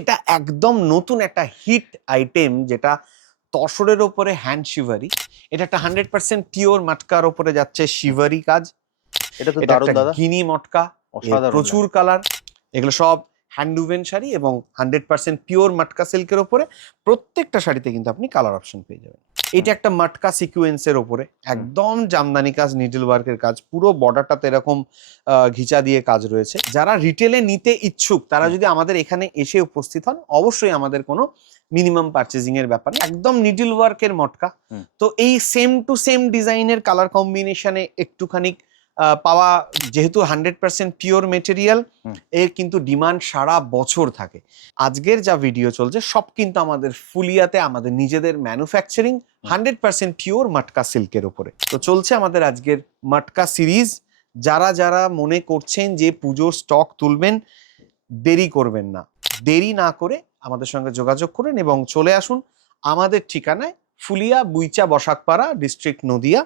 এটা একদম নতুন একটা হিট আইটেম, যেটা তসরের ওপরে হ্যান্ড শিভারি। এটা একটা 100% পিওর মটকার ওপরে যাচ্ছে শিভারি কাজ। এটা তো এটা দারুণ একটা দাদা, গিনি মটকা, অসাধারণ প্রচুর কালার। এগুলো সব হ্যান্ডউভেন শাড়ি এবং 100% পিওর মটকা সিল্কের ওপরে। প্রত্যেকটা শাড়িতে কিন্তু আপনি কালার অপশন পেয়ে যাবেন। এটা একটা মটকা সিকুয়েন্সের ওপরে একদম জামদানি কাজ, নিডল ওয়ার্কের কাজ, পুরো বর্ডারটাতে এরকম ঘিচা দিয়ে কাজ রয়েছে। যারা রিটেলে নিতে ইচ্ছুক তারা যদি আমাদের এখানে এসে উপস্থিত হন, অবশ্যই আমাদের কোনো মিনিমাম পারচেজিং এর ব্যাপার নেই, একদম নিডল ওয়ার্কের মটকা। তো এই সেম টু সেম ডিজাইনের কালার কম্বিনেশনে একটুখানি পাওয়া, যেহেতু 100% পিওর মেটেরিয়াল, এর কিন্তু ডিমান্ড সারা বছর থাকে। আজকের যা ভিডিও চলছে সব কিন্তু আমাদের ফুলিয়াতে আমাদের নিজেদের ম্যানুফ্যাকচারিং 100% পিওর মটকা সিল্কের উপরে। তো চলছে আমাদের আজকের মটকা সিরিজ। যারা যারা মনে করছেন যে পুজোর স্টক তুলবেন, দেরি করবেন না, দেরি না করে আমাদের সঙ্গে যোগাযোগ করুন এবং চলে আসুন আমাদের ঠিকানায়, ফুলিয়া বুইচা বসাকপাড়া, ডিস্ট্রিক্ট নদিয়া।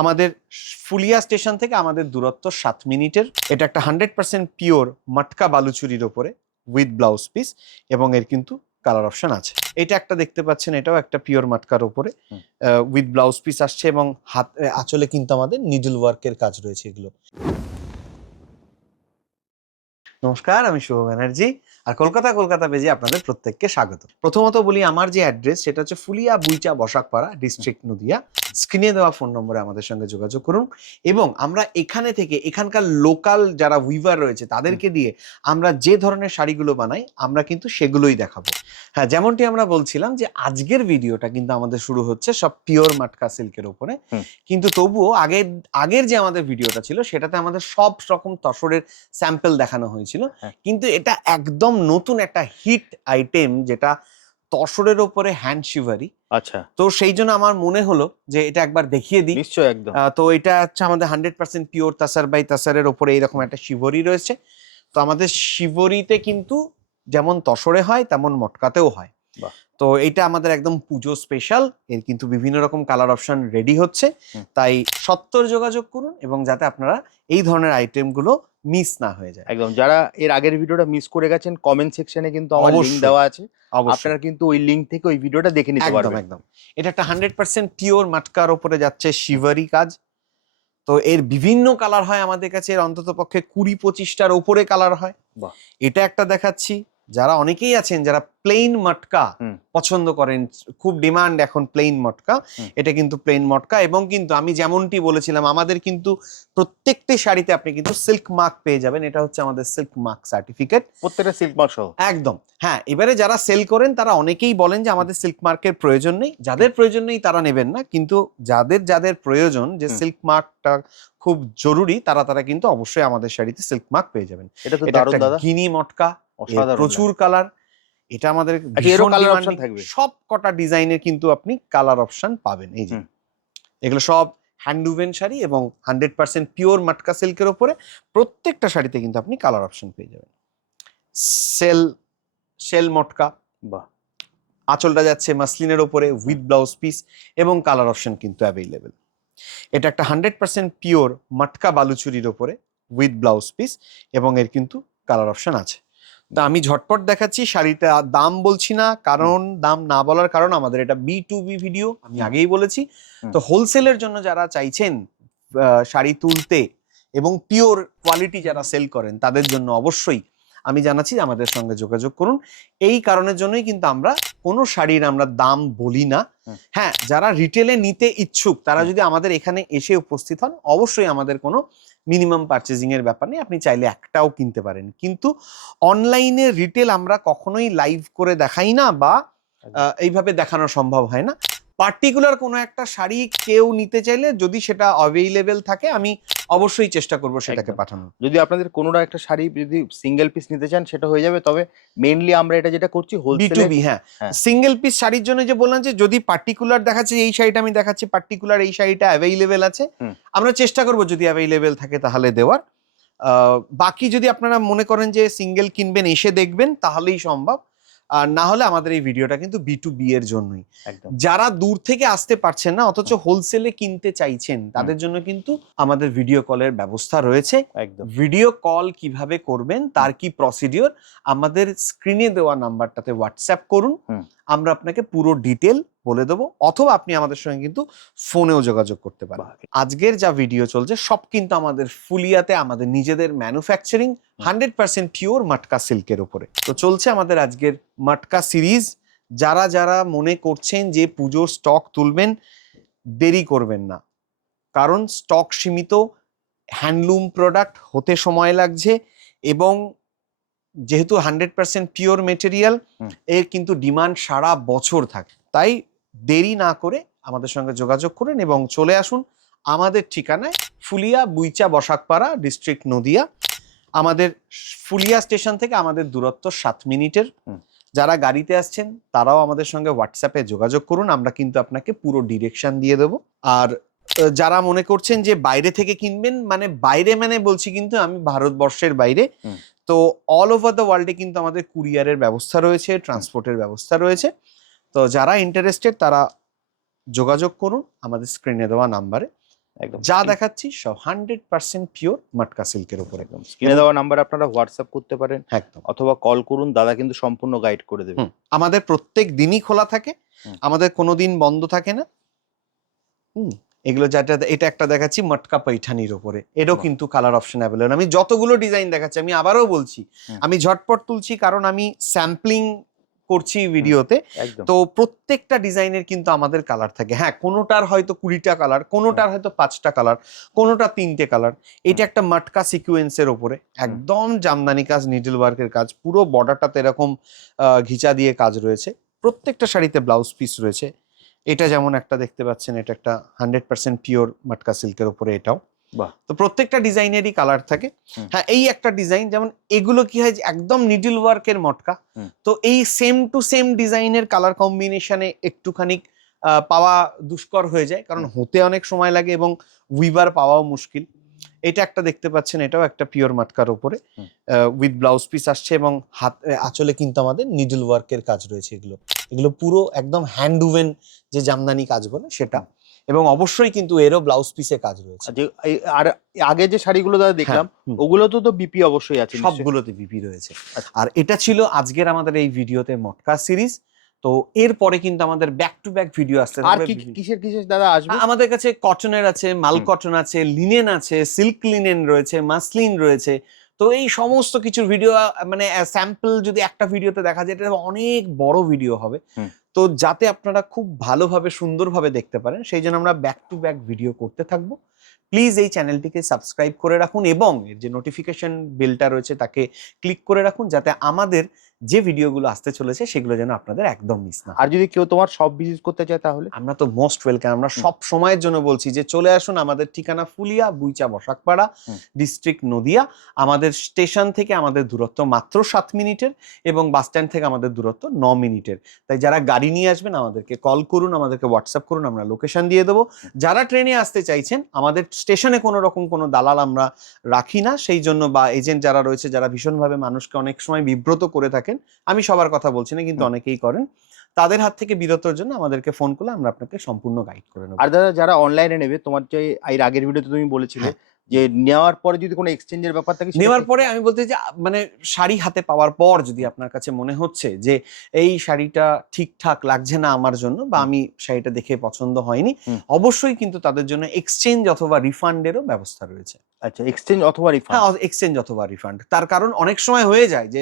আমাদের ফুলিয়া স্টেশন থেকে আমাদের দূরত্ব 7 মিনিটের। এটা একটা 100% পিওর মটকা বালুচুরির ওপরে উইথ ব্লাউজ পিস, এবং এর কিন্তু কালার অপশন আছে। এটা একটা দেখতে পাচ্ছেন, এটাও একটা পিওর মটকার ওপরে উইথ ব্লাউজ পিস আসছে, এবং হাত আঁচলে কিন্তু আমাদের নিডল ওয়ার্কের কাজ রয়েছে এগুলো। নমস্কার, আমি শুভ ব্যানার্জি, আর কলকাতা পেজে আপনাদের প্রত্যেককে স্বাগত। প্রথমত বলি, আমার যে অ্যাড্রেস সেটা হচ্ছে ফুলিয়া বুইচা বসাকপাড়া, ডিস্ট্রিক্ট নদিয়া। স্ক্রিনে দেওয়া ফোন নম্বরে আমাদের সঙ্গে যোগাযোগ করুন, এবং আমরা এখানে থেকে এখানকার লোকাল যারা উইভার রয়েছে তাদেরকে দিয়ে আমরা যে ধরনের শাড়িগুলো বানাই আমরা কিন্তু সেগুলোই দেখাবো। হ্যাঁ, যেমনটি আমরা বলছিলাম যে আজকের ভিডিওটা কিন্তু আমাদের শুরু হচ্ছে সব পিওর মটকা সিল্কের উপরে, কিন্তু তবুও আগের যে আমাদের ভিডিওটা ছিল সেটাতে আমাদের সব রকম তসরের স্যাম্পল দেখানো হয়েছিল। কিন্তু এটা একদম নতুন একটা হিট আইটেম, যেটা তসরের ওপরে হ্যান্ড শিভারি। আচ্ছা, তো সেই জন্য আমার মনে হলো যে এটা একবার দেখিয়ে দিই। নিশ্চয়ই, একদম। তো এটা হচ্ছে আমাদের 100% পিওর তাসার বাই তাসারের ওপরে এইরকম একটা শিভরি রয়েছে। তো আমাদের শিভরিতে কিন্তু যেমন তসরে হয় তেমন মটকাতেও হয়। তো এটা আমাদের একদম পুজো স্পেশাল। এর কিন্তু বিভিন্ন রকম কালার অপশন রেডি হচ্ছে, তাই সত্তর যোগাযোগ করুন এবং যাতে আপনারা এই ধরনের আইটেমগুলো মিস না হয়ে যায়। একদম, যারা এর আগের ভিডিওটা মিস করে গেছেন, কমেন্ট সেকশনে কিন্তু আমার লিংক দেওয়া আছে, আপনারা কিন্তু ওই লিংক থেকে ওই ভিডিওটা দেখে নিতে পারবেন। একদম। এটা একটা 100% পিওর মটকার উপরে যাচ্ছে শিভারি কাজ। তো এর বিভিন্ন কালার হয় আমাদের কাছে, এর অন্তত পক্ষে 20-25টার উপরে কালার হয়। এটা একটা দেখাচ্ছি। যারা অনেকেই আছেন যারা প্লেন মটকা পছন্দ করেন, খুব ডিমান্ড এখন প্লেন মটকা। এটা কিন্তু প্লেন মটকা, এবং কিন্তু আমি যেমনটি বলেছিলাম আমাদের কিন্তু প্রত্যেকটি শাড়িতে আপনি কিন্তু সিল্ক মার্ক পেয়ে যাবেন। এটা হচ্ছে আমাদের সিল্ক মার্ক সার্টিফিকেট, প্রত্যেকটা সিল্ক মার্ক সহ একদম। হ্যাঁ, এবারে যারা সেল করেন তারা অনেকেই বলেন যে আমাদের সিল্ক মার্কের প্রয়োজন নেই। যাদের প্রয়োজন নেই তারা নেবেন না, কিন্তু যাদের প্রয়োজন যে সিল্ক মার্কটা খুব জরুরি, তারা কিন্তু অবশ্যই আমাদের শাড়িতে সিল্ক মার্ক পেয়ে যাবেন। এটা তো দারুণ দাদা, গিনি মটকা, প্রচুর কালার। এটা আমাদের সব কটা ডিজাইনের কিন্তু আপনি কালার অপশন পাবেন। এই যে এগুলো সব হ্যান্ডউভেন শাড়ি এবং 100% পিওর মটকা সিল্কের উপরে। প্রত্যেকটা শাড়িতে কিন্তু আপনি কালার অপশন পেয়ে যাবেন। সেল মটকা, আঁচলটা যাচ্ছে মাসলিনের ওপরে উইথ ব্লাউজ পিস, এবং কালার অপশন কিন্তু অ্যাভেলেবেল। এটা একটা 100% পিওর মটকা বালুচুরির ওপরে উইথ ব্লাউজ পিস, এবং এর কিন্তু কালার অপশন আছে। তো আমি ঝটপট দেখাচ্ছি শাড়িটা, দাম বলছি না, কারণ দাম না বলার কারণ আমাদের এটা B2B ভিডিও, আমি আগেই বলেছি। তো হোলসেলের জন্য যারা চাইছেন শাড়ি তুলতে এবং পিওর কোয়ালিটি যারা সেল করেন তাদের জন্য অবশ্যই আমি জানাচ্ছি আমাদের সঙ্গে যোগাযোগ করুন। এই কারণের জন্যই কিন্তু আমরা কোনো শাড়ির আমরা দাম বলি না। হ্যাঁ, যারা রিটেলে নিতে ইচ্ছুক তারা যদি আমাদের এখানে এসে উপস্থিত হন, অবশ্যই আমাদের কোনো মিনিমাম পারচেজিং এর ব্যাপার নেই, আপনি চাইলে একটাও কিনতে পারেন। কিন্তু অনলাইনে রিটেল আমরা কখনোই লাইভ করে দেখাই না, বা এইভাবে দেখানো সম্ভব হয় না। পার্টিকুলার কোনো একটা শাড়ি কেউ নিতে চাইলে যদি সেটা অ্যাভেলেবেল থাকে, আমি অবশ্যই চেষ্টা করব সেটাকে পাঠানো। যদি আপনাদের কোনো একটা শাড়ি যদি সিঙ্গেল পিস নিতে চান সেটা হয়ে যাবে, তবে মেইনলি আমরা এটা যেটা করছি হোলসেলে B2B। হ্যাঁ, সিঙ্গেল পিস শাড়ির জন্য যে বললাম যে যদি পার্টিকুলার দেখাচ্ছে এই শাড়িটা আমি দেখাচ্ছি, পার্টিকুলার এই শাড়িটা অ্যাভেলেবেল আছে, আমরা চেষ্টা করব যদি অ্যাভেলেবেল থাকে তাহলে দেওয়ার। বাকি যদি আপনারা মনে করেন যে সিঙ্গেল কিনবেন, এসে দেখবেন, তাহলেই সম্ভব। আর না হলে আমাদের এই ভিডিওটা কিন্তু B2B এর জন্যই। একদম যারা দূর থেকে আসতে পারছেন না অথচ হোলসেলে কিনতে চাইছেন তাদের জন্য কিন্তু আমাদের ভিডিও কলের ব্যবস্থা রয়েছে। একদম ভিডিও কল কিভাবে করবেন তার কি প্রসিডিওর আমাদের স্ক্রিনে দেওয়া নাম্বারটাতে হোয়াটসঅ্যাপ করুন, আমরা আপনাকে পুরো ডিটেল বলে দেবো, অথবা আপনি আমাদের সঙ্গে কিন্তু ফোনেও যোগাযোগ করতে পারেন। আজকের যা ভিডিও চলছে সব কিন্তু আমাদের ফুলিয়াতে আমাদের নিজেদের ম্যানুফ্যাকচারিং 100% পিওর মাটকা সিল্কের উপরে। তো চলছে আমাদের আজকের মাটকা সিরিজ। যারা যারা মনে করছেন যে পুজোর স্টক তুলবেন, দেরি করবেন না, কারণ স্টক সীমিত, হ্যান্ডলুম প্রোডাক্ট হতে সময় লাগছে, এবং যেহেতু 100% পিওর মেটেরিয়াল এর কিন্তু ডিমান্ড সারা বছর থাকে। তাই দেরি না করে আমাদের সঙ্গে যোগাযোগ করুন এবং চলে আসুন আমাদের ঠিকানায়, ফুলিয়া বুইচা বসাকপাড়া, ডিস্ট্রিক্ট নদিয়া। আমাদের ফুলিয়া স্টেশন থেকে আমাদের দূরত্ব 7 মিনিটের। যারা গাড়িতে আসছেন তারাও আমাদের সঙ্গে হোয়াটসঅ্যাপে যোগাযোগ করুন, আমরা কিন্তু আপনাকে পুরো ডিরেকশন দিয়ে দেবো। আর যারা মনে করছেন যে বাইরে থেকে কিনবেন, মানে বাইরে মানে বলছি কিন্তু আমি ভারতবর্ষের বাইরে, তো অল ওভার দ্য ওয়ার্ল্ডে কিন্তু আমাদের কুরিয়ারের ব্যবস্থা রয়েছে, ট্রান্সপোর্টের ব্যবস্থা রয়েছে। তো যারা ইন্টারেস্টেড তারা যোগাযোগ করুন আমাদের স্ক্রিনে দেওয়া নাম্বারে। যা দেখাচ্ছি সব 100% পিওর মাটকা সিল্কের উপরে। একদম স্ক্রিনে দেওয়া নাম্বারে আপনারা হোয়াটসঅ্যাপ করতে পারেন, একদম, অথবা কল করুন, দাদা কিন্তু সম্পূর্ণ গাইড করে দেবে। আমাদের প্রত্যেক দিনই খোলা থাকে, আমাদের কোনোদিন বন্ধ থাকে না। এগুলো যেটা এটা একটা দেখাচ্ছি মটকা পৈঠানির উপরে, এরও কিন্তু কালার অপশন অ্যাভেলেবল। আমি যতগুলো ডিজাইন দেখাচ্ছি, আমি আবারও বলছি আমি ঝটপট তুলছি কারণ আমি স্যাম্পলিং করছি ভিডিওতে। তো প্রত্যেকটা ডিজাইনের কিন্তু আমাদের কালার থাকে। হ্যাঁ, কোনোটার হয়তো 20টা কালার, কোনোটার হয়তো 5টা কালার, কোনোটা 3টে কালার। এটা একটা মটকা সিকুয়েন্সের উপরে, একদম জামদানি কাজ, নিডল ওয়ার্কের কাজ, পুরো বর্ডারটাতে এরকম ঘিচা দিয়ে কাজ রয়েছে। প্রত্যেকটা শাড়িতে ব্লাউজ পিস রয়েছে। এটা যেমন একটা দেখতে পাচ্ছেন, এটা একটা 100% পিওর মাটকা সিল্কের উপরে, এটাও। তো প্রত্যেকটা ডিজাইনেরই কালার থাকে। হ্যাঁ, এই একটা ডিজাইন, যেমন এগুলো কি হয় একদম নিডল ওয়ার্কের মটকা, তো এই সেম টু সেম ডিজাইনের কালার কম্বিনেশনে একটুখানি পাওয়া দুষ্কর হয়ে যায়, কারণ হতে অনেক সময় লাগে এবং উইভার পাওয়াও মুশকিল। এটা একটা দেখতে পাচ্ছেন, এটাও একটা পিওর মাটকার উপরে উইথ ব্লাউজ পিস আসছে, এবং হাত আঁচলে কিন্তু আমাদের নিডল ওয়ার্কের কাজ রয়েছে। এগুলো পুরো একদম হ্যান্ড উভেন যে জামদানি কাজ বলে সেটা, এবং অবশ্যই কিন্তু এরও ব্লাউজ পিসে কাজ রয়েছে। আর আগে যে শাড়িগুলো দাদা দেখলাম ওগুলো তো বিপি অবশ্যই আছে, সবগুলোতে বিপি রয়েছে। আর এটা ছিল আজকের আমাদের এই ভিডিওতে মটকা সিরিজ। তো এরপরে কিন্তু আমাদের ব্যাক টু ব্যাক ভিডিও আসছে। আর কিসের দাদা আসবে? আমাদের কাছে কটনের আছে, মাল কটন আছে, লিনেন আছে, সিল্ক লিনেন রয়েছে, মাসলিন রয়েছে। তো এই সমস্ত কিছুর ভিডিও, মানে স্যাম্পল যদি একটা ভিডিওতে দেখা যায়, এটা অনেক বড় ভিডিও হবে। তো যাতে আপনারা খুব ভালোভাবে সুন্দরভাবে দেখতে পারেন, সেই জন্য আমরা ব্যাক টু ব্যাক ভিডিও করতে থাকবো। প্লিজ এই চ্যানেলটিকে সাবস্ক্রাইব করে রাখুন এবং এর যে নোটিফিকেশন বেলটা রয়েছে তাকে ক্লিক করে রাখুন, যাতে আমাদের যে ভিডিওগুলো আসতে চলেছে সেগুলো যেন আপনাদের একদম মিস না। আর যদি কেউ তোমার শপ ভিজিট করতে চায় তাহলে আমরা তো মোস্ট ওয়েলকাম। আমরা সব সময়ের জন্য বলছি যে চলে আসুন। আমাদের ঠিকানা ফুলিয়া বুইচা বসাকপাড়া, ডিস্ট্রিক্ট নদিয়া। আমাদের স্টেশন থেকে আমাদের দূরত্ব মাত্র 7 মিনিটের, এবং বাস স্ট্যান্ড থেকে আমাদের দূরত্ব 9 মিনিটের। তাই যারা গাড়ি নিয়ে আসবেন আমাদেরকে কল করুন, আমাদেরকে হোয়াটসঅ্যাপ করুন, আমরা লোকেশন দিয়ে দেবো। যারা ট্রেনে আসতে চাইছেন, আমাদের স্টেশনে কোনো রকম কোনো দালাল আমরা রাখি না, সেই জন্য, বা এজেন্ট যারা রয়েছে যারা ভীষণভাবে মানুষকে অনেক সময় বিব্রত করে থাকেন, আমি সবার কথা বলছি না কিন্তু অনেকেই করেন, তাদের হাত থেকে বিরতর জন্য আমাদেরকে ফোন করলে আমরা আপনাকে সম্পূর্ণ গাইড করে নেব। আর দাদা যারা অনলাইনে নেবে, তোমার যে এর আগের ভিডিওতে তুমি বলেছিলে যে নেওয়ার পরে যদি কোনো এক্সচেঞ্জের ব্যাপার থাকে, নেওয়ার পরে আমি বলতে যে মানে শাড়ি হাতে পাওয়ার পর যদি আপনার কাছে মনে হচ্ছে যে এই শাড়িটা ঠিকঠাক লাগছে না আমার জন্য, বা আমি শাড়িটা দেখে পছন্দ হয়নি, অবশ্যই কিন্তু তাদের জন্য এক্সচেঞ্জ অথবা রিফান্ডেরও ব্যবস্থা রয়েছে। আচ্ছা, এক্সচেঞ্জ অথবা রিফান্ড? হ্যাঁ, এক্সচেঞ্জ অথবা রিফান্ড। তার কারণ অনেক সময় হয়ে যায় যে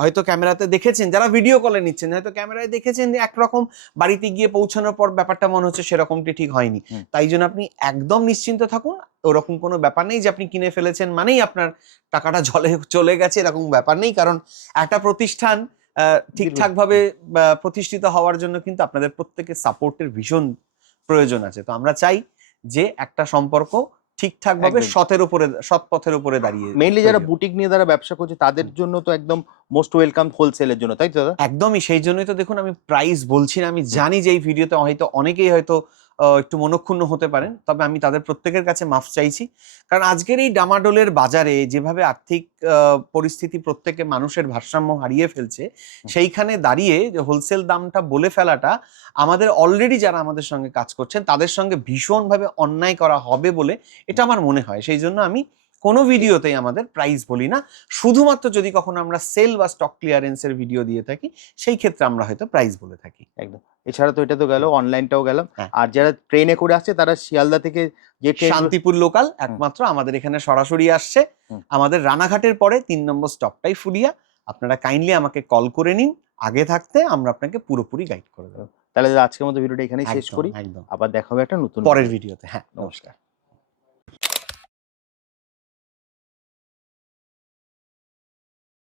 হয়তো ক্যামেরাতে দেখেছেন, যারা ভিডিও কলে নিচ্ছেন হয়তো ক্যামেরায় দেখেছেন যে একরকম, বাড়িতে গিয়ে পৌঁছানোর পর ব্যাপারটা মনে হচ্ছে সেরকমটি ঠিক হয়নি। তাই জন্য আপনি একদম নিশ্চিন্ত থাকুন, ওরকম কোনো ব্যাপার নেই যে আপনি কিনে ফেলেছেন মানেই আপনার টাকাটা চলে গেছে, এরকম ব্যাপার নেই। কারণ একটা প্রতিষ্ঠান ঠিকঠাক ভাবে প্রতিষ্ঠিত হওয়ার জন্য কিন্তু আপনাদের প্রত্যেকের সাপোর্টের ভীষণ প্রয়োজন আছে। তো আমরা চাই যে একটা সম্পর্ক ঠিকঠাক ভাবে সৎ পথের উপরে দাঁড়িয়ে। মেইনলি যারা বুটিক নিয়ে যারা ব্যবসা করছে তাদের জন্য তো একদম মোস্ট ওয়েলকাম হোলসেলের জন্য, তাই তো দাদা? একদমই, সেই জন্যই তো দেখুন আমি প্রাইস বলছি না। আমি জানি যে এই ভিডিওতে হয়তো অনেকেই হয়তো একটু মনক্ষুণ্ণ হতে পারেন, তবে আমি তাদের প্রত্যেকের কাছে মাফ চাইছি। কারণ আজকের এই ডামাডোলের বাজারে যেভাবে আর্থিক পরিস্থিতি প্রত্যেকে মানুষের ভারসাম্য হারিয়ে ফেলছে, সেইখানে দাঁড়িয়ে যে হোলসেল দামটা বলে ফেলাটা আমাদের অলরেডি যারা আমাদের সঙ্গে কাজ করছেন তাদের সঙ্গে ভীষণভাবে অন্যায় করা হবে বলে এটা আমার মনে হয়। সেই জন্য আমি কোনো ভিডিওতেই আমাদের প্রাইস বলি না, শুধুমাত্র যদি কখনো আমরা সেল বা স্টক ক্লিয়ারেন্সের ভিডিও দিয়ে থাকি সেই ক্ষেত্রে আমরা হয়তো প্রাইস বলে থাকি। একদম। এছাড়া তো এটা তো গেল, অনলাইনটাও গেল। হ্যাঁ। আর যারা ট্রেনে করে আসছে তারা শিয়ালদা থেকে যে ট্রেন, শান্তিপুর লোকাল একমাত্র আমাদের এখানে সরাসরি আসছে। আমাদের রানাঘাটের পরে 3 নম্বর স্টপটাই ফুলিয়া। আপনারা কাইন্ডলি আমাকে কল করে নিন আগে থাকতে, আমরা আপনাকে পুরোপুরি গাইড করে দেবো। তাহলে দাদা আজকের মতো ভিডিওটা এখানেই শেষ একদম, করি। একদম। আবার দেখা হবে একটা নতুন পরের ভিডিওতে। হ্যাঁ, নমস্কার।